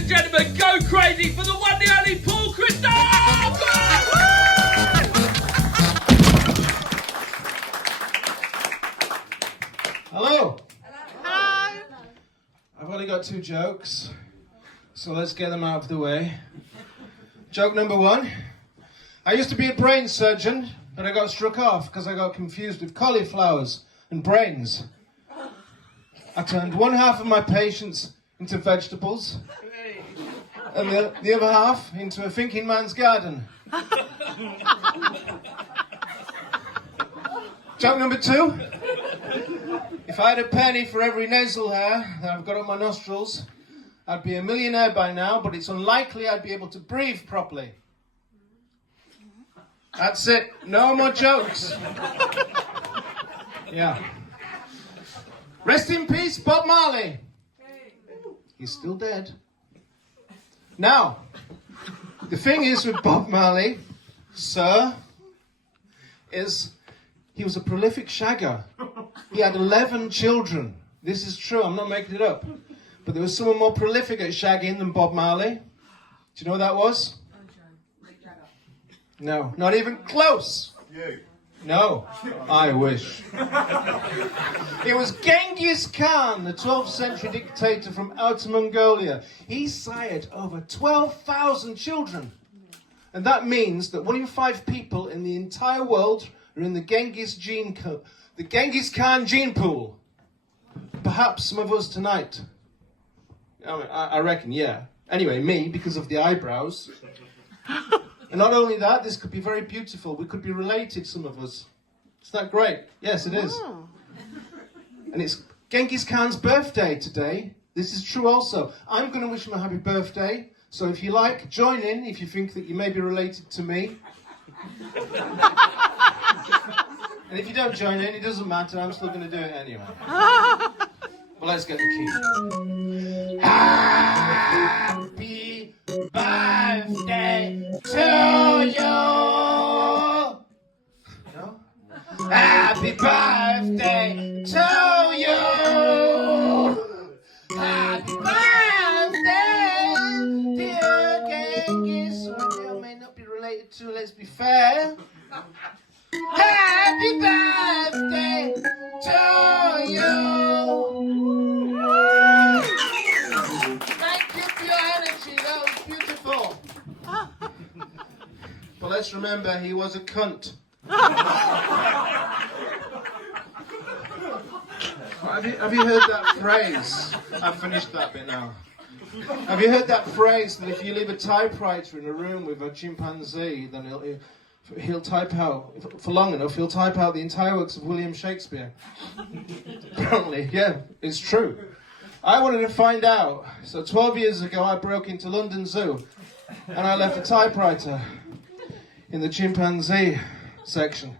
and gentlemen, go crazy for the one and only Paul Christoph! Hello. Hello. I've only got 2 jokes, so let's get them out of the way. Joke number 1. I used to be a brain surgeon, but I got struck off because I got confused with cauliflowers and brains. I turned one half of my patients into vegetables, and the other half into a thinking man's garden. Joke number 2. If I had a penny for every nasal hair that I've got on my nostrils, I'd be a millionaire by now, but it's unlikely I'd be able to breathe properly. That's it. No more jokes. Yeah. Rest in peace, Bob Marley. He's still dead. Now, the thing is with Bob Marley, sir, is he was a prolific shagger. He had 11 children. This is true, I'm not making it up. But there was someone more prolific at shagging than Bob Marley. Do you know who that was? No, not even close. You. No, I wish. It was Genghis Khan, the 12th century dictator from Outer Mongolia. He sired over 12,000 children. And that means that 1 in 5 people in the entire world are in the Genghis Khan gene pool. Perhaps some of us tonight. I reckon, yeah. Anyway, me, because of the eyebrows. And not only that, this could be very beautiful. We could be related, some of us. Isn't that great? Yes, it is. Oh. And it's Genghis Khan's birthday today. This is true also. I'm going to wish him a happy birthday. So if you like, join in if you think that you may be related to me. And if you don't join in, it doesn't matter. I'm still going to do it anyway. Well, let's get the key. Happy birthday to you. No? Happy birthday to you. Happy birthday, dear Genghis. Well, you may not be related to, let's be fair. Happy birthday to you. Thank you for your energy, that was beautiful. But let's remember, he was a cunt. Have you heard that phrase? I've finished that bit now. Have you heard that phrase that if you leave a typewriter in a room with a chimpanzee, then he'll type out, for long enough, he'll type out the entire works of William Shakespeare? Apparently, yeah, it's true. I wanted to find out. So 12 years ago, I broke into London Zoo, and I left a typewriter in the chimpanzee section.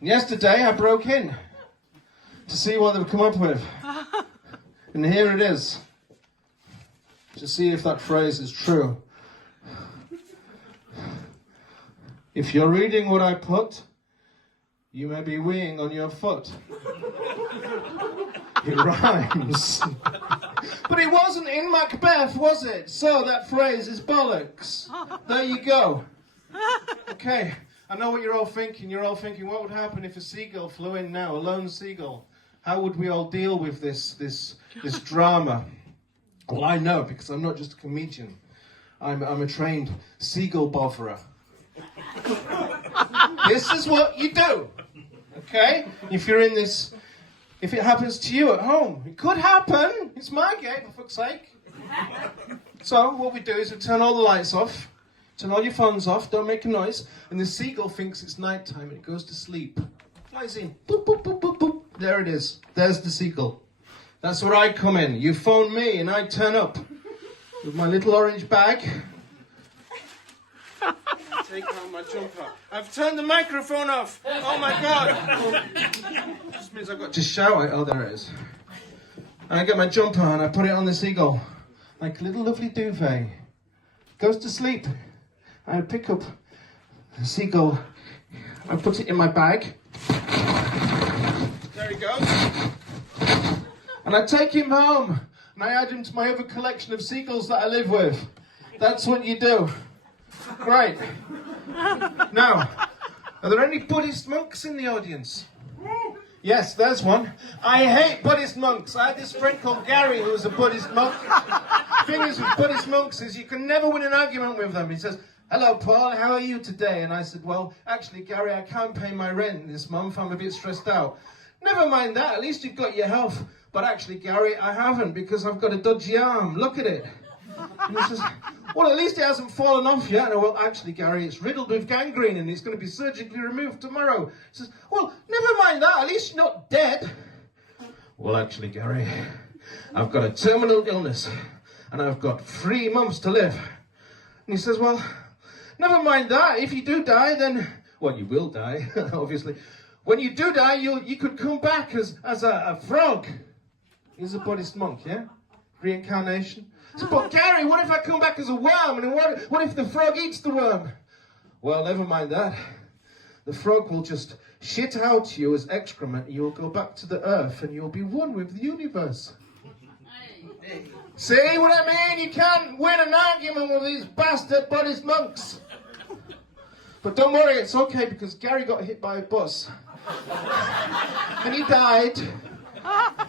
And yesterday, I broke in to see what they've come up with. And here it is, to see if that phrase is true. If you're reading what I put, you may be weeing on your foot. It rhymes. But it wasn't in Macbeth, was it? So that phrase is bollocks. There you go. Okay, I know what you're all thinking. You're all thinking, what would happen if a seagull flew in now, a lone seagull? How would we all deal with this drama? Well, I know, because I'm not just a comedian. I'm a trained seagull botherer. This is what you do, okay? If you're in this, if it happens to you at home, it could happen. It's Margate, for fuck's sake. So what we do is we turn all the lights off, turn all your phones off, don't make a noise, and the seagull thinks it's night time and it goes to sleep. Flies in, boop, boop, boop, boop, boop. There it is. There's the seagull. That's where I come in. You phone me and I turn up with my little orange bag. Take out my jumper. I've turned the microphone off. Oh my God. Just means I've got to shout it. Oh, there it is. And I get my jumper and I put it on the seagull. Like a little lovely duvet. Goes to sleep. I pick up the seagull. I put it in my bag. There he goes. And I take him home. and I add him to my other collection of seagulls that I live with. That's what you do. Great. Now, are there any Buddhist monks in the audience? Yes, there's one. I hate Buddhist monks. I had this friend called Gary who was a Buddhist monk. The thing is with Buddhist monks is you can never win an argument with them. He says, "Hello, Paul, how are you today?" And I said, "Well, actually, Gary, I can't pay my rent this month. I'm a bit stressed out." "Never mind that. At least you've got your health." "But actually, Gary, I haven't because I've got a dodgy arm. Look at it." And he says, "Well, at least it hasn't fallen off yet." And I, "Well, actually, Gary, it's riddled with gangrene and it's going to be surgically removed tomorrow." He says, "Well, never mind that. At least you're not dead." "Well, actually, Gary, I've got a terminal illness and I've got 3 months to live." And he says, "Well, never mind that. If you do die, then..." "Well, you will die, obviously. When you do die, you could come back as a frog." He's a Buddhist monk, yeah? Reincarnation. So, "But Gary, what if I come back as a worm? And what if the frog eats the worm?" "Well, never mind that. The frog will just shit out you as excrement. You'll go back to the earth and you'll be one with the universe." See what I mean? You can't win an argument with these bastard Buddhist monks. But don't worry, it's okay because Gary got hit by a bus. And he died.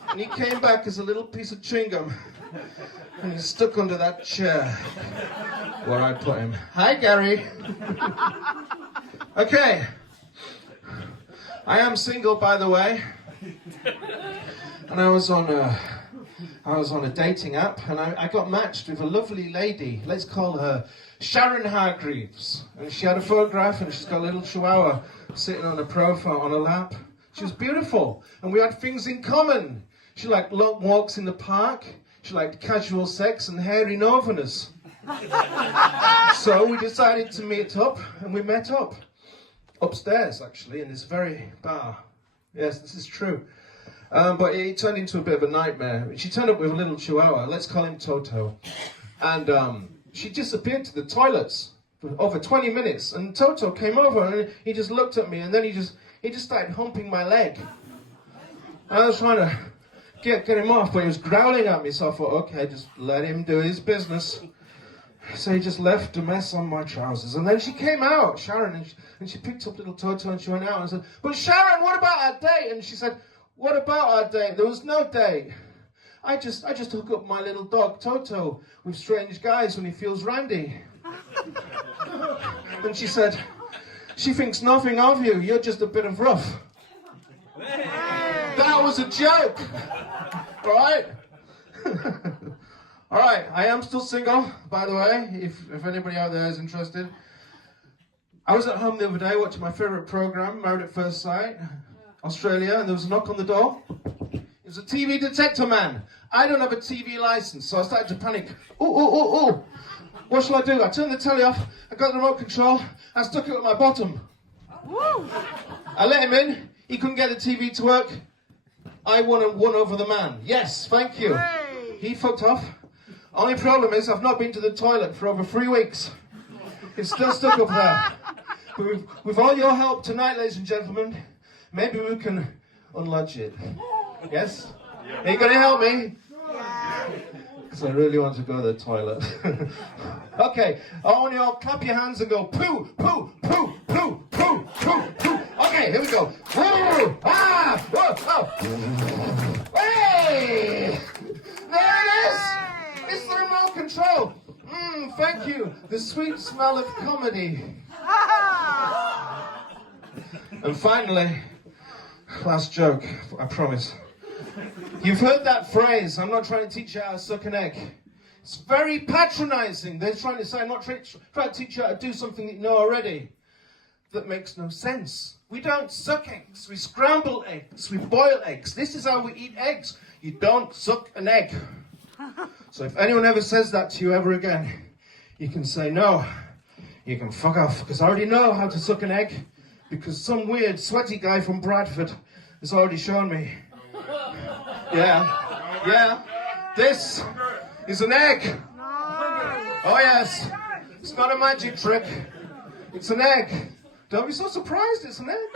And he came back as a little piece of chewing gum. And he's stuck under that chair where I put him. Hi, Gary. Okay. I am single, by the way. And I was on a dating app, and I got matched with a lovely lady. Let's call her Sharon Hargreaves. And she had a photograph, and she's got a little chihuahua sitting on a profile on her lap. She was beautiful, and we had things in common. She liked long walks in the park. She liked casual sex and hairy northerners. So we decided to meet up, and we met up. Upstairs, actually, in this very bar. Yes, this is true. But it turned into a bit of a nightmare. She turned up with a little chihuahua. Let's call him Toto. And she disappeared to the toilets for over 20 minutes. And Toto came over, and he just looked at me, and then he just started humping my leg. And I was trying to get him off, but he was growling at me, so I thought, okay, just let him do his business. So he just left a mess on my trousers. And then she came out, Sharon, and she picked up little Toto and she went out and said, "But Sharon, what about our date?" And she said, "What about our date? There was no date. I just hook up my little dog Toto with strange guys when he feels randy." And she said, "She thinks nothing of you. You're just a bit of rough." That was a joke. All right? All right, I am still single, by the way, if anybody out there is interested. I was at home the other day watching my favourite programme, Married at First Sight, Australia, and there was a knock on the door. It was a TV detector man. I don't have a TV licence, so I started to panic. Ooh. What shall I do? I turned the telly off, I got the remote control, I stuck it with my bottom. I let him in, he couldn't get the TV to work. I won over the man. Yes, thank you. He fucked off. Only problem is I've not been to the toilet for over 3 weeks. It's still stuck up there. But with all your help tonight, ladies and gentlemen, maybe we can unlodge it. Yes? Are you going to help me? Because I really want to go to the toilet. Okay, I want you all clap your hands and go poo, poo, poo, poo, poo, poo, poo. Okay, here we go. Woo! Ah! Whoa! Oh! Hey! There it is! It's the remote control. Thank you. The sweet smell of comedy. And finally, last joke, I promise. You've heard that phrase, "I'm not trying to teach you how to suck an egg." It's very patronizing. They're trying to say, "I'm not trying to teach you how to do something that you know already." That makes no sense. We don't suck eggs. We scramble eggs. We boil eggs. This is how we eat eggs. You don't suck an egg. So if anyone ever says that to you ever again, you can say, "No, you can fuck off, because I already know how to suck an egg, because some weird sweaty guy from Bradford has already shown me." Yeah, this is an egg. Oh yes, it's not a magic trick, it's an egg. Don't be so surprised, it's an egg.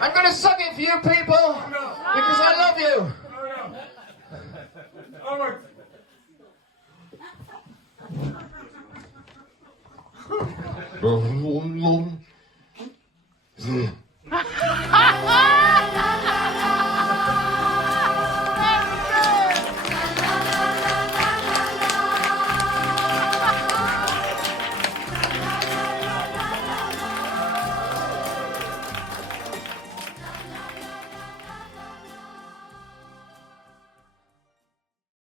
I'm gonna suck it for you people, because I love you. One more.